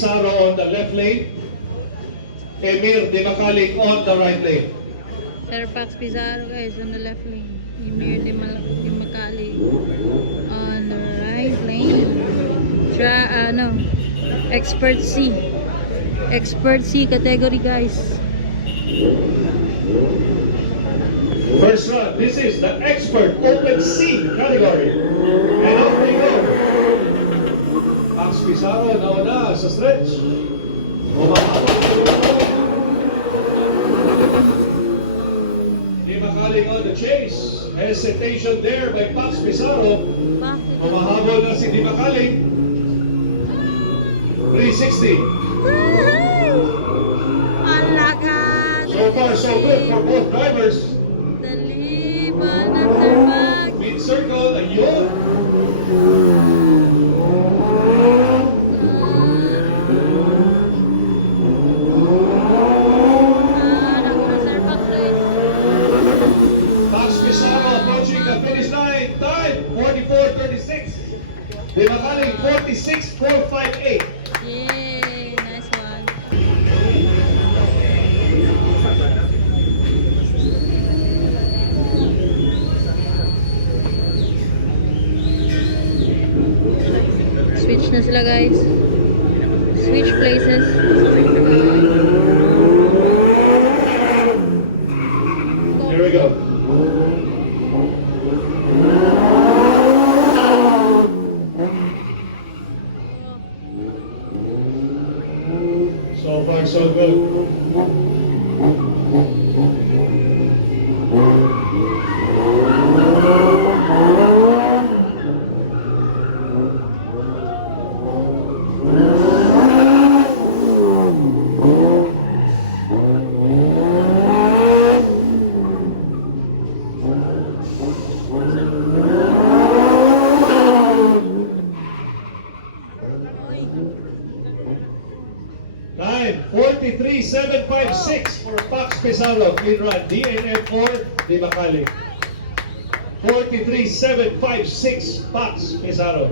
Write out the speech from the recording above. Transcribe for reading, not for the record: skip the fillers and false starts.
Pizarro on the left lane. Emir Di Macaling on the right lane. Sir Pax Pizarro guys on the left lane. Emir Di Macaling on the right lane. Expert C. Expert C category guys. First run, this is the expert open C category. And off they go. Pax Pizarro nauna sa stretch. Di Macaling on the chase. Hesitation there by Pax Pizarro. Humahabol na si Di Macaling. 360. So far, so good for both drivers. Mid circle, ayun. Pax Pizarro approaching the finish line. Time 44:36. Di Macaling 46.458. Yay, nice one. Switch na sila guys. Switch places. Here we go. So far, so good. Time 43.756 for Pax Pizarro. Clean run. DNF4 Di Macaling. 43.756 Pax Pizarro.